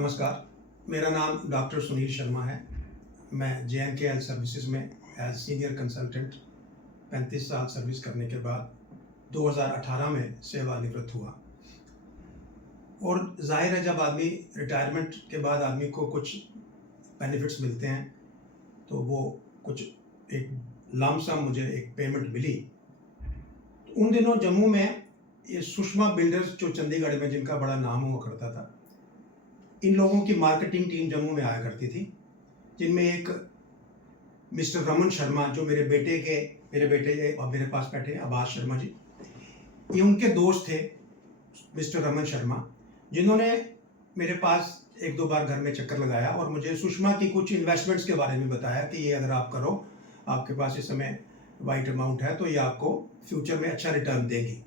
नमस्कार, मेरा नाम डॉक्टर सुनील शर्मा है। मैं जे.एन.के हेल्थ सर्विसेज में एज सीनियर कंसल्टेंट 35 साल सर्विस करने के बाद 2018 में सेवानिवृत्त हुआ। और जाहिर है, जब आदमी रिटायरमेंट के बाद आदमी को कुछ बेनिफिट्स मिलते हैं तो वो कुछ एक लंप सम मुझे एक पेमेंट मिली। तो उन दिनों जम्मू में ये सुषमा बिल्डर्स जो चंडीगढ़ में जिनका बड़ा नाम हुआ करता था, इन लोगों की मार्केटिंग टीम जम्मू में आया करती थी, जिनमें एक मिस्टर रमन शर्मा जो मेरे बेटे और मेरे पास बैठे आबाद शर्मा जी, ये उनके दोस्त थे मिस्टर रमन शर्मा, जिन्होंने मेरे पास एक दो बार घर में चक्कर लगाया और मुझे सुषमा की कुछ इन्वेस्टमेंट्स के बारे में बताया कि ये अगर आप करो, आपके पास इस समय वाइट अमाउंट है तो ये आपको फ्यूचर में अच्छा रिटर्न देगी।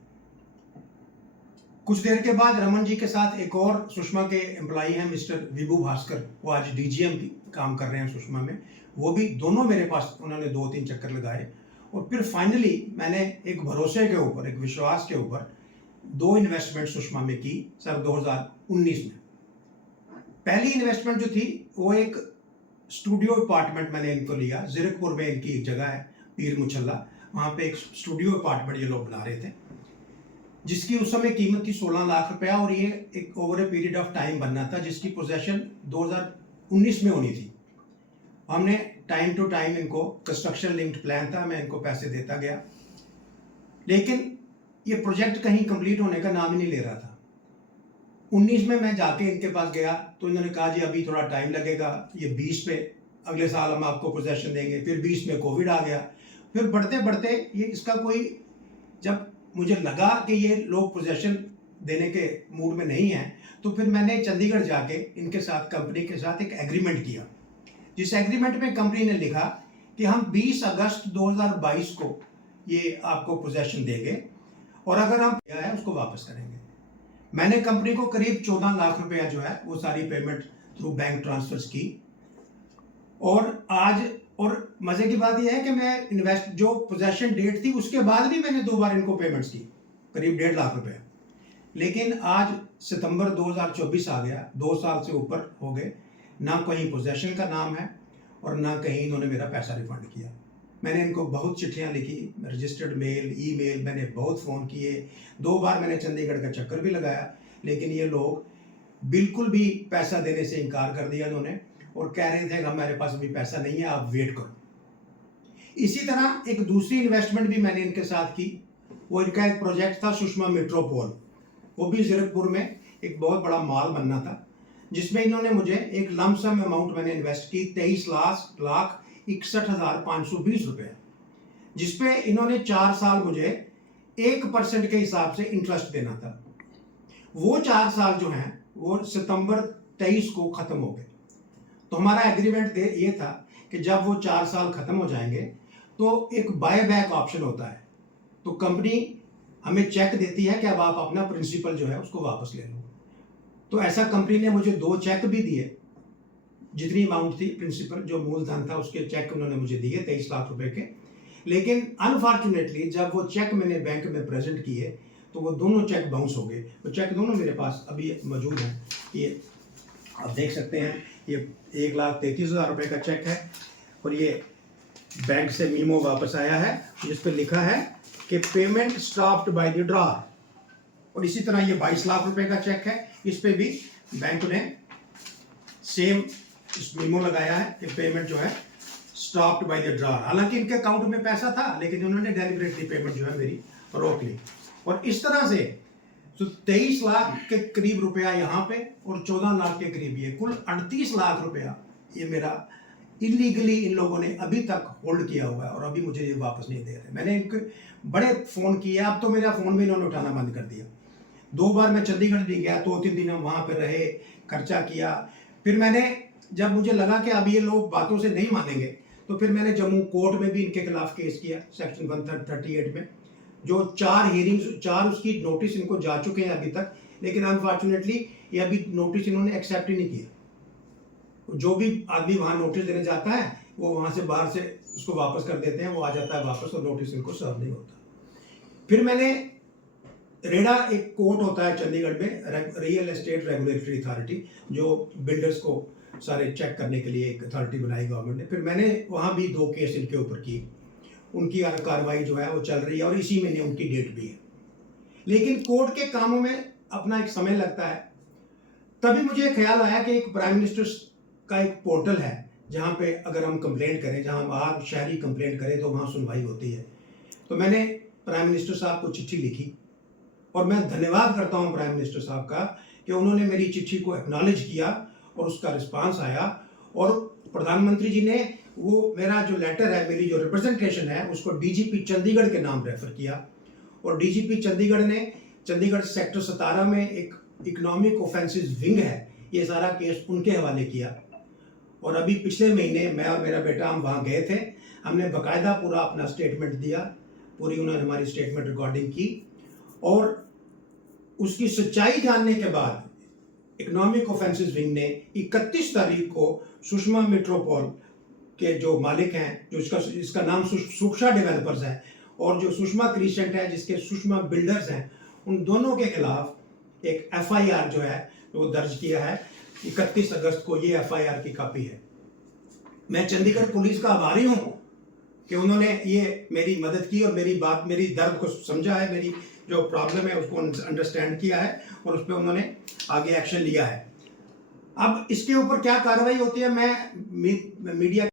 कुछ देर के बाद रमन जी के साथ एक और सुषमा के एम्प्लॉई हैं मिस्टर विभू भास्कर, वो आज डीजीएम काम कर रहे हैं सुषमा में। वो भी दोनों मेरे पास उन्होंने 2-3 चक्कर लगाए और फिर फाइनली मैंने एक भरोसे के ऊपर, एक विश्वास के ऊपर 2 इन्वेस्टमेंट सुषमा में की सर 2019 में। पहली इन्वेस्टमेंट जो थी वो एक स्टूडियो अपार्टमेंट मैंने इनको लिया। जीरकपुर में इनकी एक जगह है पीर मुछल्ला, वहाँ पे एक स्टूडियो अपार्टमेंट ये लोग बना रहे थे, जिसकी उस समय कीमत थी 16 लाख रुपया और ये एक over a period of time बनना था, जिसकी पोजेशन 2019 में होनी थी। हमने टाइम टू टाइम इनको कंस्ट्रक्शन लिंक्ड प्लान था, मैं इनको पैसे देता गया, लेकिन ये प्रोजेक्ट कहीं कंप्लीट होने का नाम ही नहीं ले रहा था। 19 में मैं जाके इनके पास गया तो इन्होंने कहा जी अभी थोड़ा टाइम लगेगा, ये 20 में अगले साल हम आपको पोजेशन देंगे। फिर 20 में कोविड आ गया। फिर बढ़ते बढ़ते ये इसका कोई, जब मुझे लगा कि ये लोग पोजेशन देने के मूड में नहीं हैं, तो फिर मैंने चंडीगढ़ जाके इनके साथ, कंपनी के साथ एक एग्रीमेंट किया, जिस एग्रीमेंट में कंपनी ने लिखा कि हम 20 अगस्त 2022 को ये आपको पोजेशन देंगे और अगर हम किया है उसको वापस करेंगे। मैंने कंपनी को करीब 14 लाख रुपया जो है वो सारी पेमेंट थ्रू बैंक ट्रांसफर्स की। और मजे की बात यह है कि मैं जो पोजेशन डेट थी उसके बाद भी मैंने 2 बार इनको पेमेंट्स की, करीब 1.5 लाख रुपए। लेकिन आज सितंबर 2024 आ गया, 2 साल से ऊपर हो गए, ना कहीं पोजेशन का नाम है और ना कहीं इन्होंने मेरा पैसा रिफंड किया। मैंने इनको बहुत चिट्ठियां लिखी, रजिस्टर्ड मेल, ईमेल, मैंने बहुत फ़ोन किए, 2 बार मैंने चंडीगढ़ का चक्कर भी लगाया, लेकिन ये लोग बिल्कुल भी पैसा देने से इनकार कर दिया इन्होंने और कह रहे थे हमारे पास अभी पैसा नहीं है, आप वेट करो। इसी तरह एक दूसरी इन्वेस्टमेंट भी मैंने इनके साथ की। वो इनका एक प्रोजेक्ट था सुषमा मेट्रोपोल, वो भी जीरकपुर में एक बहुत बड़ा मॉल बनना था, जिसमें इन्होंने मुझे एक लंप सम अमाउंट मैंने इन्वेस्ट की 23,61,520 रुपये, जिसपे इन्होंने 4 साल मुझे 1% के हिसाब से इंटरेस्ट देना था। वो 4 साल जो हैं वो सितंबर 23 को ख़त्म हो गए। तो हमारा एग्रीमेंट ये था कि जब वो 4 साल ख़त्म हो जाएंगे तो एक बाय बैक ऑप्शन होता है, तो कंपनी हमें चेक देती है कि अब आप अपना प्रिंसिपल जो है उसको वापस ले लो। तो ऐसा कंपनी ने मुझे 2 चेक भी दिए, जितनी अमाउंट थी प्रिंसिपल जो मूलधन था उसके चेक उन्होंने मुझे दिए 23 लाख रुपए के। लेकिन अनफॉर्चुनेटली जब वो चेक मैंने बैंक में प्रेजेंट किए तो वो दोनों चेक बाउंस हो गए। तो चेक दोनों मेरे पास अभी मौजूद हैं, ये आप देख सकते हैं, ये 1,33,000 रुपये का चेक है और ये बैंक से मीमो वापस आया है जिस पर लिखा है कि payment stopped by the drawer. और इसी तरह ये 22 लाख रुपए का चेक है, इस पे भी बैंक ने सेम मीमो लगाया है कि पेमेंट जो है स्टॉप्ड बाय द ड्रॉर। हालांकि इनके अकाउंट में पैसा था, लेकिन उन्होंने डेलिबरेटली पेमेंट जो है मेरी रोक ली। और इस तरह से तो 23 लाख के करीब रुपया यहाँ पे और 14 लाख के करीब ये, कुल 38 लाख रुपया ये मेरा इलीगली इन लोगों ने अभी तक होल्ड किया हुआ है और अभी मुझे ये वापस नहीं दे रहे। मैंने इनको बड़े फ़ोन किए, अब तो मेरा फ़ोन भी इन्होंने उठाना बंद कर दिया। 2 बार मैं चंडीगढ़ भी गया, 2-3 दिन हम वहाँ पर रहे, खर्चा किया। फिर मैंने, जब मुझे लगा कि अब ये लोग बातों से नहीं मानेंगे, तो फिर मैंने जम्मू कोर्ट में भी इनके खिलाफ केस किया सेक्शन 138 में, जो 4 हियरिंग्स, 4 उसकी नोटिस इनको जा चुके हैं अभी तक, लेकिन अनफॉर्चुनेटली ये अभी नोटिस इन्होंने एक्सेप्ट ही नहीं किया। जो भी आदमी वहाँ नोटिस देने जाता है वो वहाँ से बाहर से उसको वापस कर देते हैं, वो आ जाता है वापस और नोटिस इनको सर्व नहीं होता। फिर मैंने रेडा एक कोर्ट होता है चंडीगढ़ में, रियल एस्टेट रेगुलेटरी अथॉरिटी, जो बिल्डर्स को सारे चेक करने के लिए एक अथॉरिटी बनाई गवर्नमेंट ने। फिर मैंने वहाँ भी 2 केस इनके ऊपर किए, उनकी कार्रवाई जो है वो चल रही है और इसी महीने उनकी डेट भी है। लेकिन कोर्ट के कामों में अपना एक समय लगता है। तभी मुझे ख्याल आया कि एक प्राइम मिनिस्टर का एक पोर्टल है जहाँ पे अगर हम कंप्लेंट करें, जहाँ बाहर शहरी कंप्लेंट करें तो वहाँ सुनवाई होती है। तो मैंने प्राइम मिनिस्टर साहब को चिट्ठी लिखी और मैं धन्यवाद करता हूँ प्राइम मिनिस्टर साहब का कि उन्होंने मेरी चिट्ठी को एक्नॉलेज किया और उसका रिस्पांस आया, और प्रधानमंत्री जी ने वो मेरा जो लेटर है, मेरी जो रिप्रेजेंटेशन है, उसको डीजीपी चंडीगढ़ के नाम रेफर किया, और डीजीपी चंडीगढ़ ने चंडीगढ़ सेक्टर 17 में एक इकोनॉमिक ऑफेंसेस विंग है, ये सारा केस उनके हवाले किया। और अभी पिछले महीने मैं और मेरा बेटा हम वहाँ गए थे, हमने बाकायदा पूरा अपना स्टेटमेंट दिया, पूरी उन्होंने हमारी स्टेटमेंट रिकॉर्डिंग की, और उसकी सच्चाई जानने के बाद इकोनॉमिक ऑफेंसेस विंग ने 31 तारीख को सुषमा मेट्रोपॉल के जो मालिक हैं, जो इसका नाम सुक्षा डेवलपर्स है, और जो सुषमा क्रिसेंट है जिसके सुषमा बिल्डर्स हैं, उन दोनों के खिलाफ एक एफआईआर जो है वो दर्ज किया है। 31 अगस्त को ये एफआईआर की कॉपी है। मैं चंडीगढ़ पुलिस का आभारी हूँ कि उन्होंने ये मेरी मदद की और मेरी दर्द को समझा है, मेरी जो प्रॉब्लम है उसको अंडरस्टैंड किया है और उस पर उन्होंने आगे एक्शन लिया है। अब इसके ऊपर क्या कार्रवाई होती है, मैं मीडिया